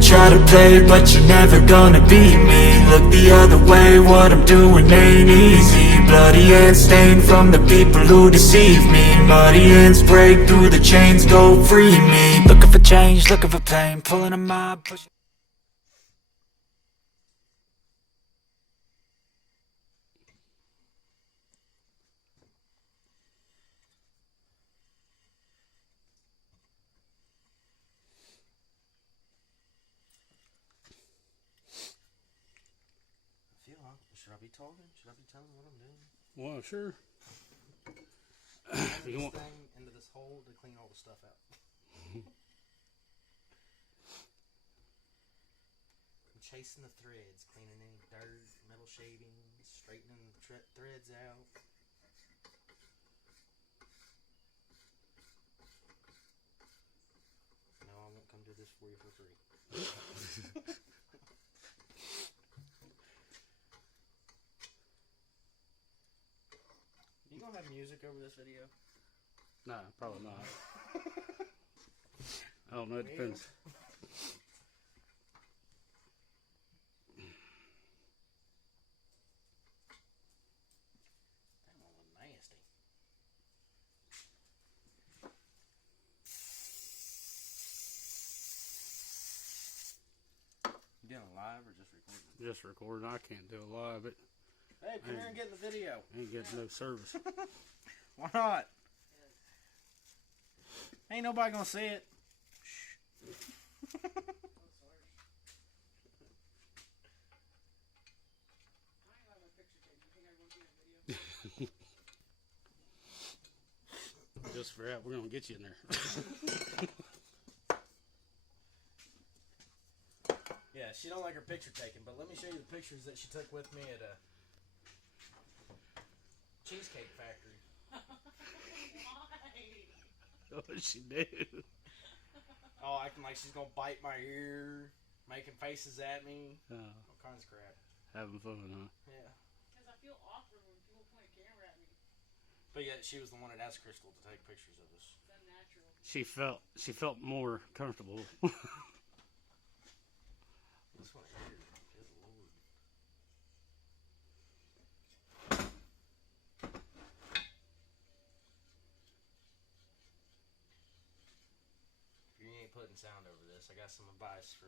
Try to play, but you're never gonna beat me. Look the other way, what I'm doing ain't easy. Bloody hands stained from the people who deceive me. Muddy hands break through the chains, go free me. Looking for change, looking for pain, pulling a mob, pushing. Should I be talking? Should I be telling what I'm doing? Well, sure. You want this thing into this hole to clean all the stuff out. I'm chasing the threads, cleaning any dirt, metal shavings, straightening the threads out. No, I won't come do this for you for free. You gonna have music over this video? Nah, probably not. I don't know, it depends. That one was nasty. You doing live or just recording? Just recording. I can't do it live. Hey, come here and get in the video. Ain't getting no service. Why not? Ain't nobody gonna see it. Just for that, we're gonna get you in there. Yeah, she don't like her picture taken, but let me show you the pictures that she took with me at a cheesecake factory. What did she do? Oh, acting like she's gonna bite my ear, making faces at me, all kinds of crap. Having fun, huh? Yeah. Because I feel awkward when people point a camera at me. But yet she was the one that asked Crystal to take pictures of us. It's unnatural. She felt more comfortable. This one here, good lord. You ain't putting sound over this. I got some advice for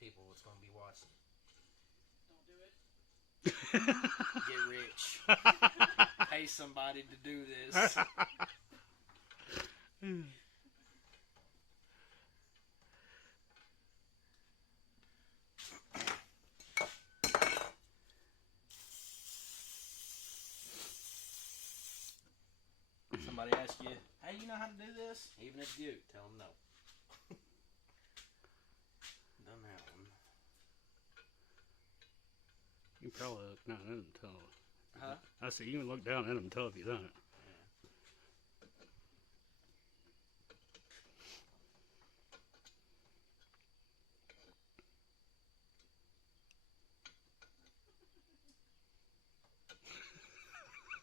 people that's going to be watching. Don't do it. Get rich. Pay somebody to do this. Somebody asks you, hey, you know how to do this? Even if you tell them no. Done that one. You can probably look down in them and tell. Huh? I said, you can look down in them and tell if you've done it.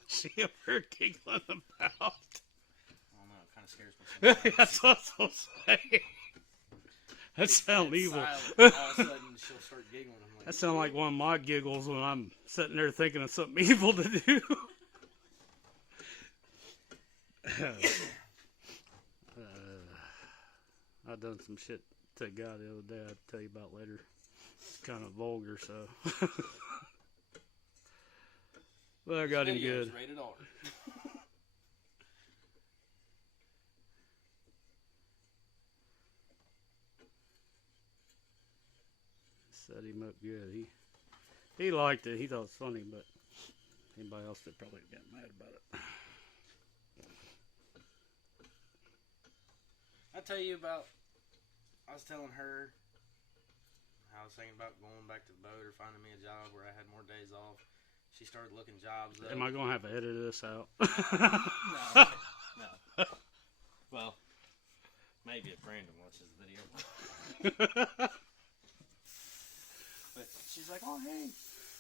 She ever giggling about? I don't know, it kind of scares me sometimes. That's what I was saying. That sounds evil. All of a sudden, she'll start giggling. I'm like, That sounds like one of my giggles when I'm sitting there thinking of something evil to do. I done some shit to a guy the other day I'll tell you about later. It's kind of vulgar, so. But I got him good. Rated R. Set him up good. He liked it. He thought it was funny, but anybody else would probably got mad about it. I tell you about. I was telling her. I was thinking about going back to the boat or finding me a job where I had more days off. She started looking jobs up. Am I going to have to edit this out? No. Well, maybe if Brandon watches the video. But she's like, oh, hey,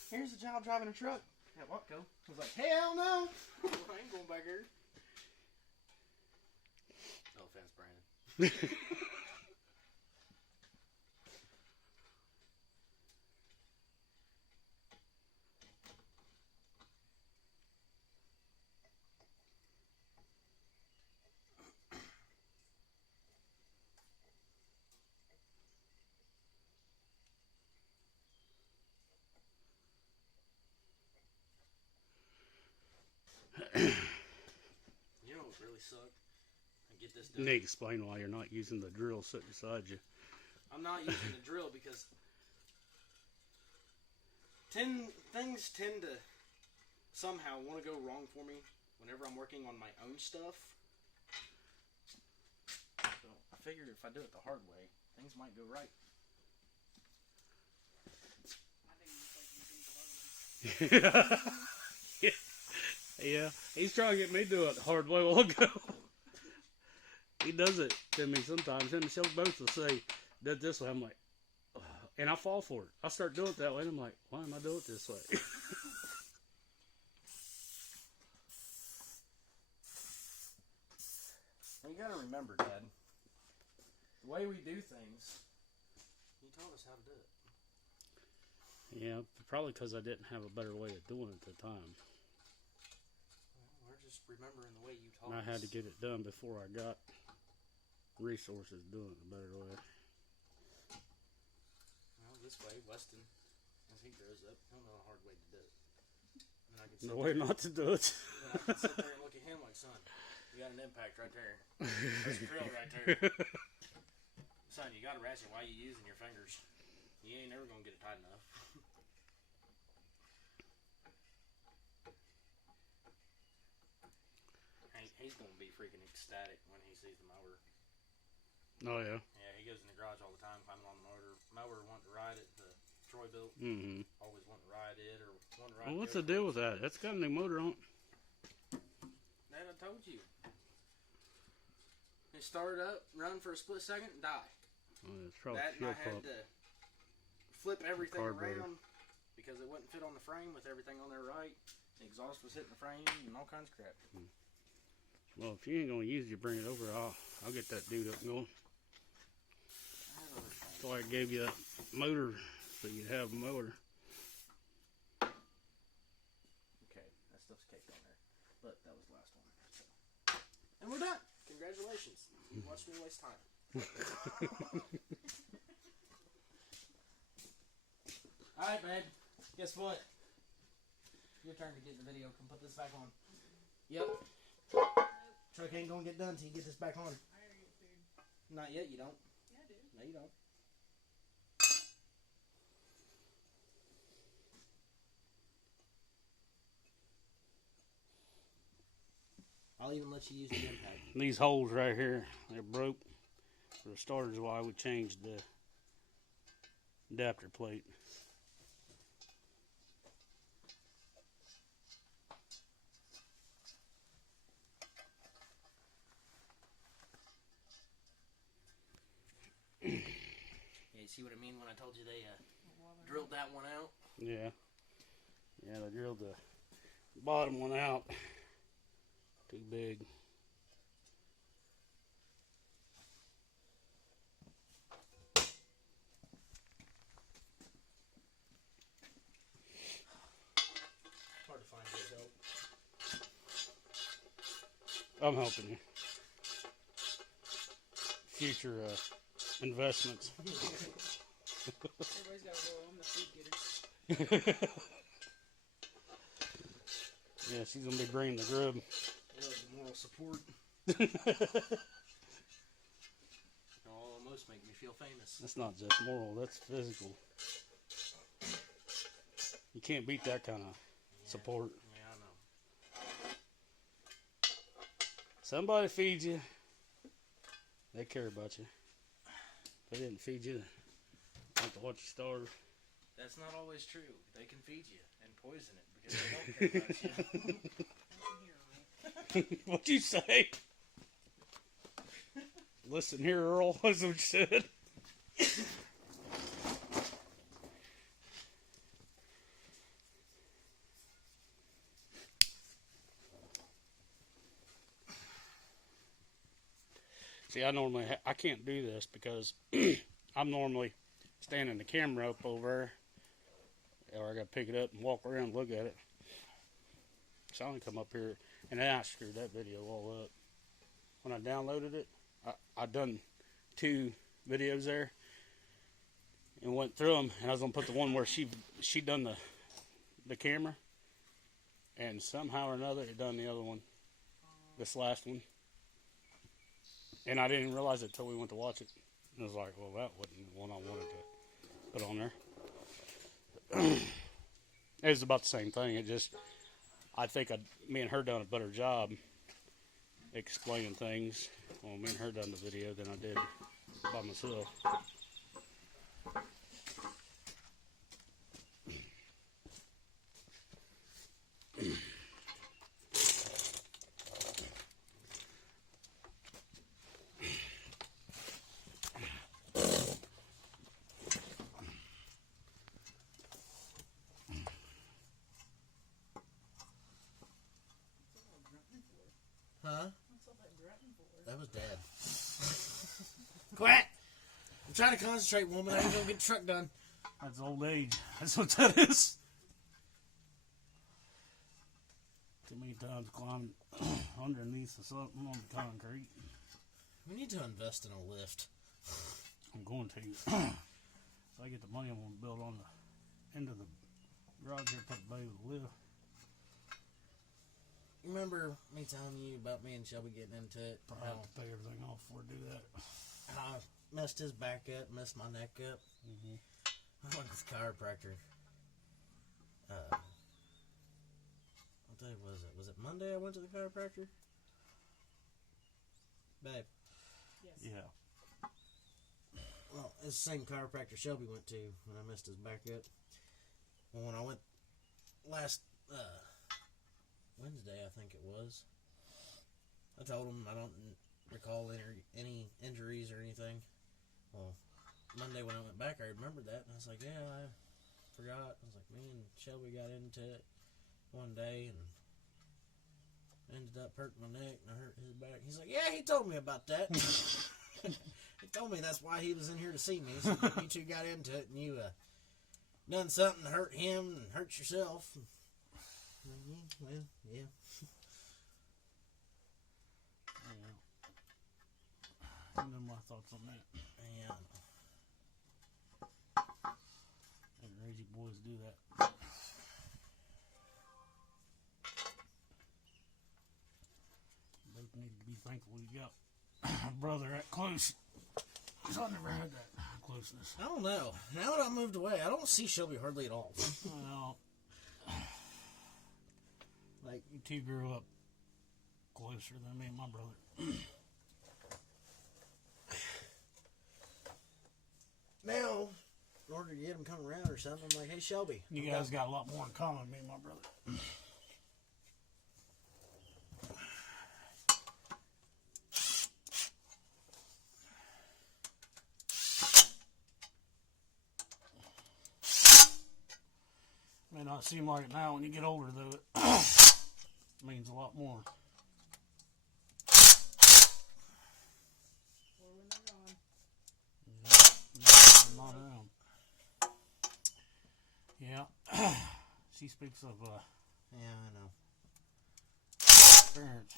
here's a job driving a truck. Yeah, what, go? I was like, hell no. I ain't going back here. offense, Brandon. You know what really sucked? I get this You done. need to explain why you're not using the drill sitting beside you. I'm not using the drill because things tend to somehow want to go wrong for me whenever I'm working on my own stuff. So I figured if I do it the hard way, things might go right. I think you just like you think the hard one. Yeah, he's trying to get me to do it the hard way a while ago. He does it to me sometimes. Him and Michelle both will say, "Do it this way." I'm like, ugh. And I fall for it. I start doing it that way, and I'm like, why am I doing it this way? And you gotta remember, Dad, the way we do things, you taught us how to do it. Yeah, probably because I didn't have a better way of doing it at the time. Well, we're just remembering the way you taught And I us. had to get it done before I got resources doing it a better way. Well, this way, Weston, as he grows up, he'll know a hard way to do it. And I can sit No way not to do it. I can sit there and look at him like, son, you got an impact right there. That's a drill right there. Son, you got a ratchet. Why are you using your fingers? You ain't never gonna get it tight enough. He's gonna be freaking ecstatic when he sees the mower. Oh, yeah. Yeah, he goes in the garage all the time, climbing on the mower, wanting to ride it. The Troy built, Mm-hmm. always wanting to ride it or wanting to ride. Well, what's the deal with that? It's got a new motor on it. Dad, I told you. It started up, run for a split second, and die. Oh, it's probably That and fuel I had pump. to flip everything Carburetor. around because it wouldn't fit on the frame with everything on there right. The exhaust was hitting the frame and all kinds of crap. Well, if you ain't gonna use it, you bring it over. I'll get that dude up and going. That's why I gave you that motor so you'd have a motor. Okay, that stuff's caked on there. But that was the last one. So. And we're done. Congratulations. You watched me waste time. Alright, babe. Guess what? Your turn to get the video. Come put this back on. Yep. Truck ain't gonna get done till you get this back on. I gotta get food. Not yet, you don't. Yeah, I do. No, you don't. I'll even let you use the impact. These holes right here, they're broke. For the starters, why we changed the adapter plate. Yeah, you see what I mean when I told you they drilled that one out? Yeah. Yeah, they drilled the bottom one out. Too big. Hard to find good help. I'm helping you. Future investments. Everybody's gotta go. I'm the food getter. Yeah, she's gonna be bringing the grub. Moral support. Almost make me feel famous. That's not just moral, that's physical. You can't beat that kind of support. Yeah, I know. Somebody feeds you. They care about you. If they didn't feed you, they have to watch you starve. That's not always true. They can feed you and poison it because they don't care about you. Listen here, Earl. What'd you say? Listen here, Earl. That's what you said. See, I normally I can't do this because I'm normally standing the camera up over there, or I got to pick it up and walk around and look at it. So I only come up here, and then I screwed that video all up. When I downloaded it, I done 2 videos there and went through them, and I was gonna put the one where she done the camera, and somehow or another it done the other one, this last one, and I didn't realize it till we went to watch it. And I was like, well, that wasn't the one I wanted to put on there. It was about the same thing. It just, I think me and her done a better job explaining things. Well, me and her done the video than I did by myself. Huh? What's all that grunting for? That was Dad. Quit! I'm trying to concentrate, woman. I ain't gonna get the truck done. That's old age. That's what that is. Too many times climbing underneath of something on the concrete. We need to invest in a lift. I'm going to. If I get the money, I'm going to build on the end of the garage here, put a bay with a lift. You remember me telling you about me and Shelby getting into it? Probably have to pay everything off before I do that. How I messed his back up, messed my neck up. Mm-hmm. I went to the chiropractor. What day was it? Was it Monday I went to the chiropractor? Babe. Yes. Yeah. Well, it's the same chiropractor Shelby went to when I messed his back up. Well, when I went last Wednesday, I think it was, I told him I don't recall any injuries or anything. Well, Monday when I went back, I remembered that, and I was like, yeah, I forgot. I was like, me and Shelby got into it one day, and ended up hurting my neck, and I hurt his back. He's like, yeah, he told me about that. He told me that's why he was in here to see me. So you two got into it, and you done something to hurt him and hurt yourself. Well, yeah. I know my thoughts on that. Yeah. And crazy boys do that. Both need to be thankful you got a brother that close. 'Cause I never had that closeness. I don't know. Now that I moved away, I don't see Shelby hardly at all. Well, like you two grew up closer than me and my brother. Now, in order to get him come around or something, I'm like, hey, Shelby. You guys got a lot more in common than me and my brother. May not seem like it now when you get older, though. It means a lot more. Or when they're gone. Yeah, not around. Yeah. She speaks of Yeah, I know. parents.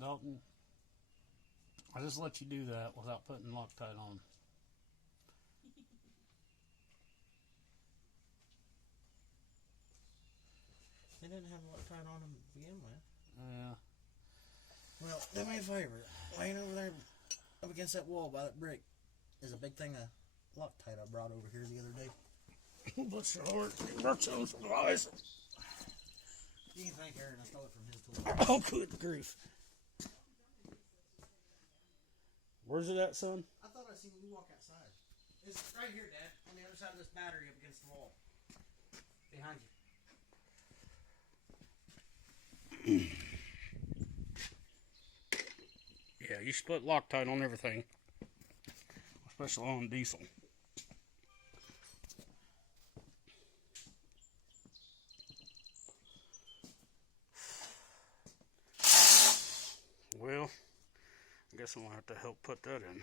Dalton, I just let you do that without putting Loctite on. They didn't have Loctite on them to begin with. Yeah. Well, do me a favor. Laying over there up against that wall by that brick is a big thing of Loctite I brought over here the other day. Bless your heart. That's some supplies. You can thank Aaron. I stole it from his tool. Oh, good grief. Where's it at, son? I thought I seen you walk outside. It's right here, Dad. On the other side of this battery up against the wall. Behind you. Yeah, you should put Loctite on everything. Especially on diesel. Well, I guess I'm going to have to help put that in.